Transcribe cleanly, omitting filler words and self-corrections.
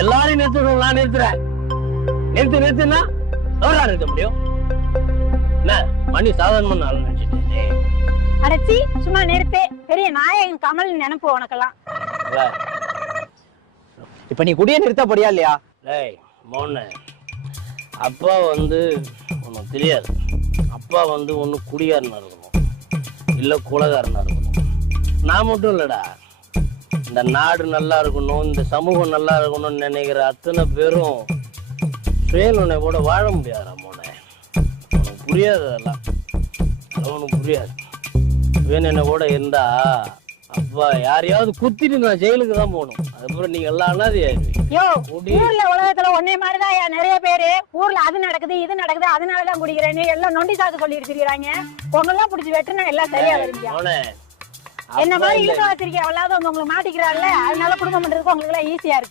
எல்லாரையும் நிறுத்தணும், நான் நிறுத்துறேன். நிறுத்துனா எவ்வளோ நிறுத்த முடியும்? என்ன மணி சாதாரணமா நாள் நினைச்சிட்டு அடச்சி சும்மா நிறுத்தே. பெரிய நாயகன் கமல் நினைப்பு உனக்கெல்லாம். இப்ப நீ குடிய நிறுத்த போறியா இல்லையா? டேய் மோன, அப்பா உனக்கு தெரியாது. அப்பா ஒன்று குடிகாரனா இருக்கணும், இல்லை குலகாரனா இருக்கணும். நான் மட்டும் இல்லடா, இந்த நாடு நல்லா இருக்கணும், இந்த சமூகம் நல்லா இருக்கணும்னு நினைக்கிற அத்தனை பேரும் சுயநுனை கூட வாழ முடியாதா மோனே? உனக்கு புரியாது, அதெல்லாம் உனக்கு புரியாது. சுயநுனை கூட இருந்தா அப்பா யாரையாவது குத்திட்டு நான் ஜெயிலுக்கு தான் போகணும். அதுக்கப்புறம் நீங்க எல்லாம் யோ, ஊர்ல உலகத்துல ஒன்னே மாதிரிதான் நிறைய பேரு ஊர்ல அது நடக்குது இது நடக்குது அதனாலதான் குடிக்கிறேன்னு எல்லாம் நொண்டி சாக்கு சொல்லிட்டு இருக்கிறாங்க. பொங்கெல்லாம் பிடிச்சி வெட்டுனா எல்லாம் சரியா வருவீங்க. என்ன மாதிரி இருக்க வச்சிருக்கேன், அவ்வளவு உங்களுக்கு மாட்டிக்கிறாள்ல, அதனால குடும்பம் பண்றதுக்கு உங்களுக்கு எல்லாம் ஈஸியா இருக்கு.